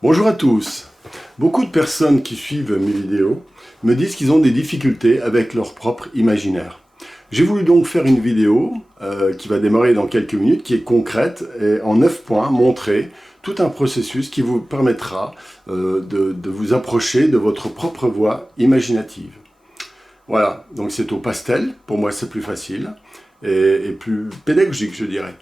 Bonjour à tous. Beaucoup de personnes qui suivent mes vidéos me disent qu'ils ont des difficultés avec leur propre imaginaire. J'ai voulu donc faire une vidéo qui va démarrer dans quelques minutes, qui est concrète et en 9 points montrer tout un processus qui vous permettra de vous approcher de votre propre voie imaginative. Voilà, donc c'est au pastel, pour moi c'est plus facile et plus pédagogique je dirais.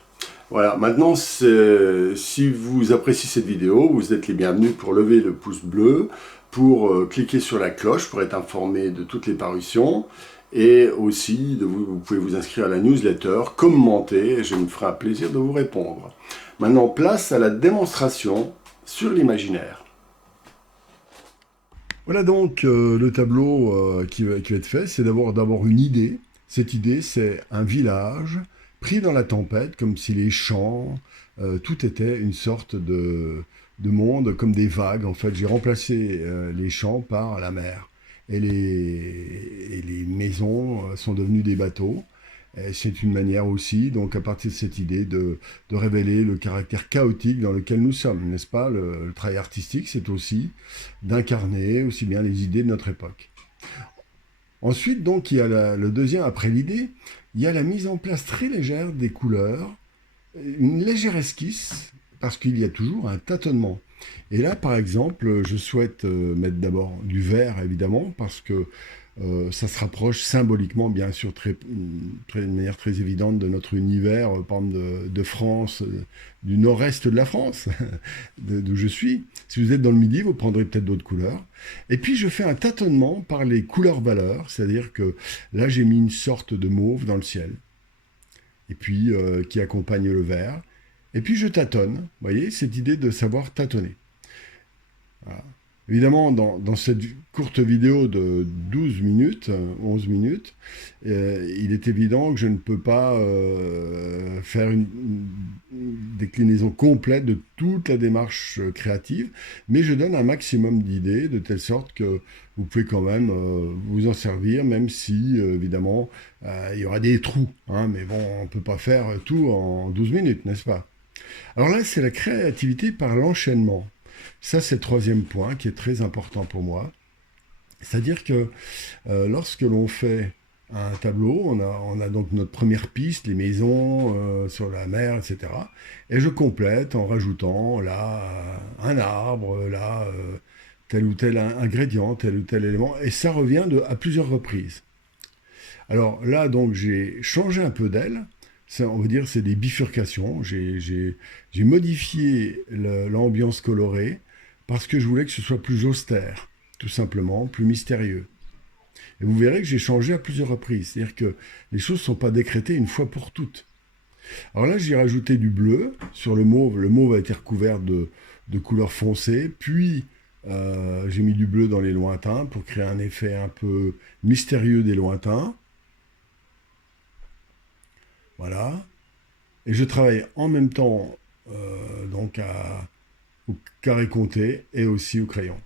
Voilà, maintenant, si vous appréciez cette vidéo, vous êtes les bienvenus pour lever le pouce bleu, pour cliquer sur la cloche pour être informé de toutes les parutions, et aussi, vous pouvez vous inscrire à la newsletter, commenter, et je me ferai un plaisir de vous répondre. Maintenant, place à la démonstration sur l'imaginaire. Voilà donc le tableau qui va être fait, c'est d'abord une idée. Cette idée, c'est un village pris dans la tempête, comme si les champs, tout était une sorte de monde, comme des vagues. En fait, j'ai remplacé les champs par la mer. Et les maisons sont devenues des bateaux. C'est une manière aussi, donc à partir de cette idée, de révéler le caractère chaotique dans lequel nous sommes, n'est-ce pas? Le travail artistique, c'est aussi d'incarner aussi bien les idées de notre époque. Ensuite, donc, il y a le deuxième, après l'idée, il y a la mise en place très légère des couleurs, une légère esquisse, parce qu'il y a toujours un tâtonnement. Et là, par exemple, je souhaite mettre d'abord du vert, évidemment, parce que ça se rapproche symboliquement, bien sûr, de manière très évidente de notre univers, par exemple de France, du nord-est de la France, d'où je suis. Si vous êtes dans le Midi, vous prendrez peut-être d'autres couleurs. Et puis, je fais un tâtonnement par les couleurs-valeurs, c'est-à-dire que là, j'ai mis une sorte de mauve dans le ciel, et puis qui accompagne le vert. Et puis, je tâtonne, vous voyez, cette idée de savoir tâtonner. Voilà. Évidemment, dans cette courte vidéo de 12 minutes, 11 minutes, il est évident que je ne peux pas faire une déclinaison complète de toute la démarche créative, mais je donne un maximum d'idées, de telle sorte que vous pouvez quand même vous en servir, même si, évidemment, il y aura des trous. Hein, mais bon, on ne peut pas faire tout en 12 minutes, n'est-ce pas? Alors là, c'est la créativité par l'enchaînement. Ça, c'est le troisième point qui est très important pour moi. C'est-à-dire que lorsque l'on fait un tableau, on a donc notre première piste, les maisons sur la mer, etc. Et je complète en rajoutant là un arbre, là tel ou tel ingrédient, tel ou tel élément. Et ça revient à plusieurs reprises. Alors là, donc, j'ai changé un peu d'aile. On va dire c'est des bifurcations. J'ai modifié l'ambiance colorée parce que je voulais que ce soit plus austère, tout simplement, plus mystérieux. Et vous verrez que j'ai changé à plusieurs reprises. C'est-à-dire que les choses ne sont pas décrétées une fois pour toutes. Alors là, j'ai rajouté du bleu sur le mauve. Le mauve a été recouvert de couleurs foncées. Puis, j'ai mis du bleu dans les lointains pour créer un effet un peu mystérieux des lointains. Voilà. Et je travaille en même temps donc au carré compté et aussi au crayon.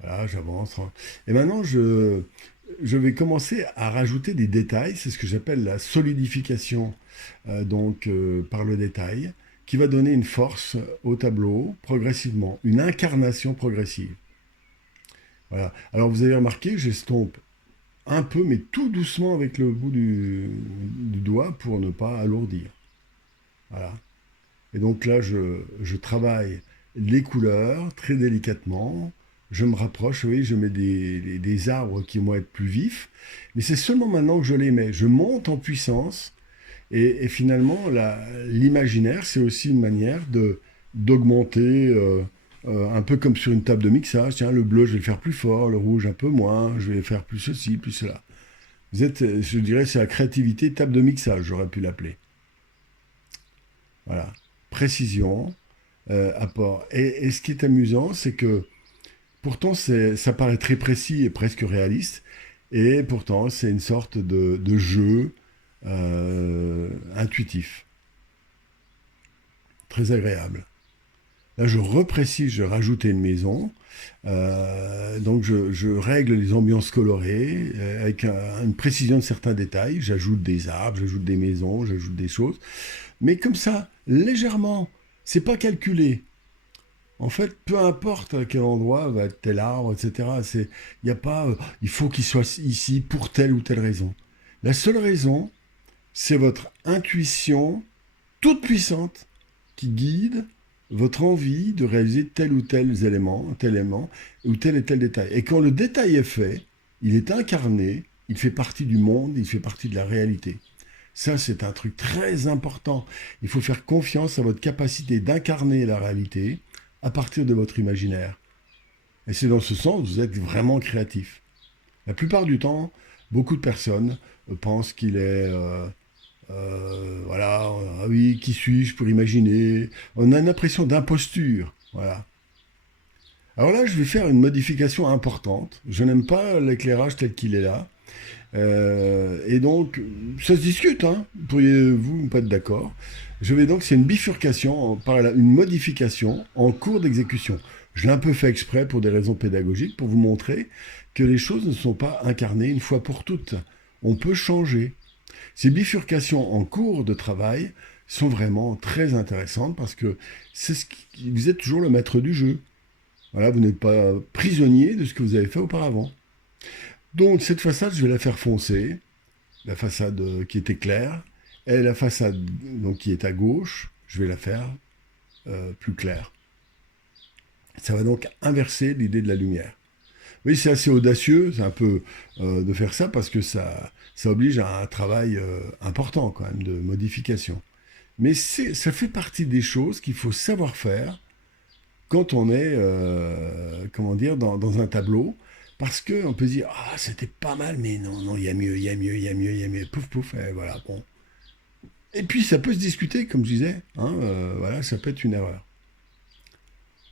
Voilà, j'avance. Et maintenant, je vais commencer à rajouter des détails. C'est ce que j'appelle la solidification par le détail, qui va donner une force au tableau progressivement, une incarnation progressive. Voilà. Alors vous avez remarqué, j'estompe un peu, mais tout doucement avec le bout du doigt pour ne pas alourdir. Voilà. Et donc là, je travaille les couleurs très délicatement. Je me rapproche, oui, je mets des arbres qui vont être plus vifs. Mais c'est seulement maintenant que je les mets. Je monte en puissance. Et finalement, l'imaginaire, c'est aussi une manière d'augmenter, un peu comme sur une table de mixage. Tiens, le bleu, je vais le faire plus fort, le rouge un peu moins, je vais faire plus ceci, plus cela. Je dirais, c'est la créativité table de mixage, j'aurais pu l'appeler. Voilà. Précision, apport. Et ce qui est amusant, c'est que pourtant ça paraît très précis et presque réaliste, et pourtant c'est une sorte de jeu intuitif, très agréable. Là, je reprécise, je rajoute une maison, donc je règle les ambiances colorées avec une précision de certains détails. J'ajoute des arbres, j'ajoute des maisons, j'ajoute des choses, mais comme ça, légèrement. C'est pas calculé. En fait, peu importe à quel endroit va être tel arbre, etc. Il y a pas, il faut qu'il soit ici pour telle ou telle raison. La seule raison, c'est votre intuition toute puissante qui guide votre envie de réaliser tel élément ou tel et tel détail. Et quand le détail est fait, il est incarné, il fait partie du monde, il fait partie de la réalité. Ça, c'est un truc très important. Il faut faire confiance à votre capacité d'incarner la réalité à partir de votre imaginaire. Et c'est dans ce sens que vous êtes vraiment créatif. La plupart du temps, beaucoup de personnes pensent qu'il est voilà, ah oui, qui suis-je pour imaginer? On a une impression d'imposture, voilà. Alors là, je vais faire une modification importante. Je n'aime pas l'éclairage tel qu'il est là. Et donc, ça se discute, hein. Pourriez-vous ne pas être d'accord? Je vais donc, c'est une bifurcation, une modification en cours d'exécution. Je l'ai un peu fait exprès pour des raisons pédagogiques, pour vous montrer que les choses ne sont pas incarnées une fois pour toutes. On peut changer. Ces bifurcations en cours de travail sont vraiment très intéressantes parce que vous êtes toujours le maître du jeu. Voilà, vous n'êtes pas prisonnier de ce que vous avez fait auparavant. Donc cette façade, je vais la faire foncer, la façade qui était claire, et la façade donc, qui est à gauche, je vais la faire plus claire. Ça va donc inverser l'idée de la lumière. Oui, c'est assez audacieux, c'est un peu de faire ça parce que ça oblige à un travail important quand même de modification. Mais ça fait partie des choses qu'il faut savoir faire quand on est, comment dire, dans un tableau, parce qu'on peut se dire, ah, c'était pas mal, mais non, non, il y a mieux, il y a mieux, il y a mieux, il y a mieux, pouf, pouf, et voilà, bon. Et puis ça peut se discuter, comme je disais, hein, voilà, ça peut être une erreur.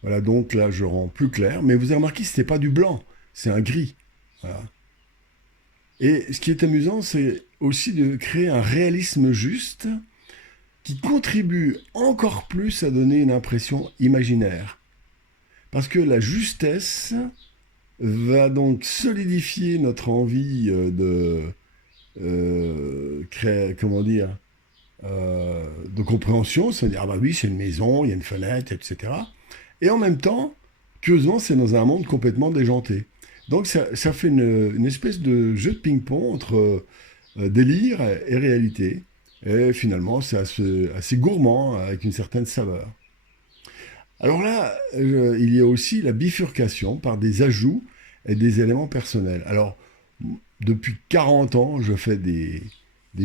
Voilà, donc là, je rends plus clair, mais vous avez remarqué, c'était pas du blanc, c'est un gris. Voilà. Et ce qui est amusant, c'est aussi de créer un réalisme juste qui contribue encore plus à donner une impression imaginaire. Parce que la justesse va donc solidifier notre envie créer, comment dire, de compréhension, c'est-à-dire, ah bah oui, c'est une maison, il y a une fenêtre, etc. Et en même temps, curieusement, c'est dans un monde complètement déjanté. Donc ça fait une espèce de jeu de ping-pong entre délire et réalité. Et finalement, c'est assez gourmand, avec une certaine saveur. Alors là, il y a aussi la bifurcation par des ajouts et des éléments personnels. Alors, depuis 40 ans, je fais des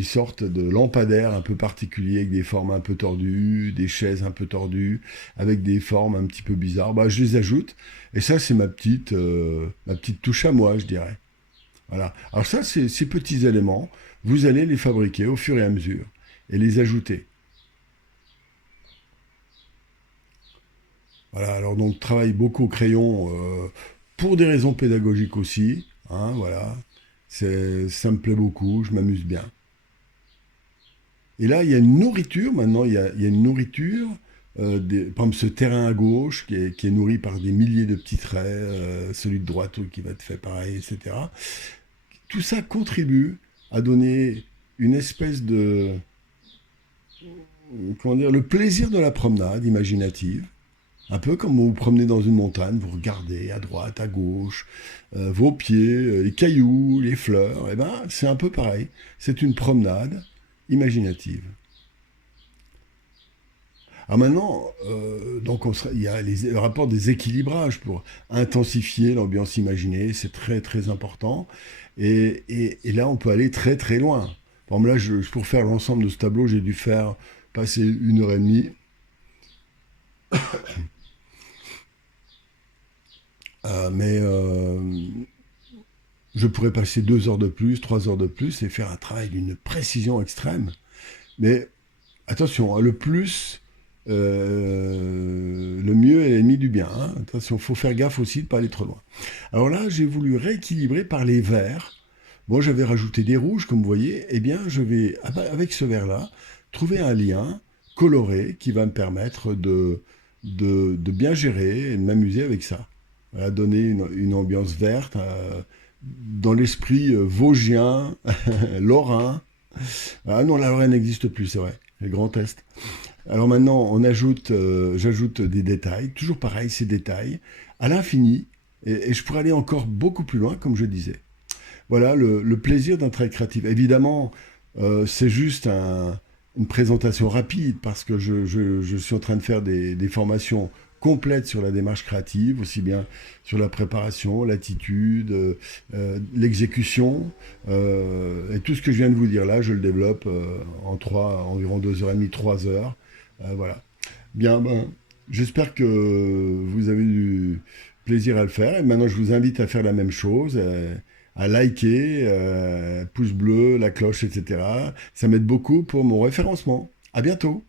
sortes de lampadaires un peu particuliers, avec des formes un peu tordues, des chaises un peu tordues, avec des formes un petit peu bizarres. Bah, je les ajoute, et ça, c'est ma petite touche à moi, je dirais. Voilà. Alors ça, ces petits éléments, vous allez les fabriquer au fur et à mesure, et les ajouter. Voilà, alors donc, je travaille beaucoup au crayon, pour des raisons pédagogiques aussi, hein, voilà. Ça me plaît beaucoup, je m'amuse bien. Et là, il y a une nourriture, maintenant, il y a une nourriture, par exemple ce terrain à gauche qui est nourri par des milliers de petits traits, celui de droite qui va être fait pareil, etc. Tout ça contribue à donner une espèce de, comment dire, le plaisir de la promenade imaginative. Un peu comme vous vous promenez dans une montagne, vous regardez à droite, à gauche, vos pieds, les cailloux, les fleurs, et ben c'est un peu pareil. C'est une promenade imaginative. Alors maintenant, donc il y a le rapport des équilibrages pour intensifier l'ambiance imaginée, c'est très très important. Et là, on peut aller très très loin. Par exemple, là, pour faire l'ensemble de ce tableau, j'ai dû faire passer 1 heure et demie. Mais je pourrais passer 2 heures de plus, 3 heures de plus et faire un travail d'une précision extrême. Mais attention, hein, le mieux est l'ennemi du bien, hein. Attention, il faut faire gaffe aussi de ne pas aller trop loin. Alors là, j'ai voulu rééquilibrer par les verts. Bon, j'avais rajouté des rouges, comme vous voyez. Eh bien, je vais, avec ce vert-là, trouver un lien coloré qui va me permettre de bien gérer et de m'amuser avec ça. Voilà, donner une ambiance verte dans l'esprit vosgien, lorrain. Ah non, la Lorraine n'existe plus, c'est vrai. Les grands tests. Alors maintenant, j'ajoute des détails, toujours pareil, ces détails, à l'infini, et je pourrais aller encore beaucoup plus loin, comme je disais. Voilà le plaisir d'un travail créatif. Évidemment, c'est juste une présentation rapide parce que je suis en train de faire des formations complètes sur la démarche créative, aussi bien sur la préparation, l'attitude, l'exécution. Et tout ce que je viens de vous dire là, je le développe environ 2h30, 3 heures. Voilà. Bien, ben, j'espère que vous avez du plaisir à le faire. Et maintenant, je vous invite à faire la même chose, à liker, pouce bleu, la cloche, etc. Ça m'aide beaucoup pour mon référencement. À bientôt.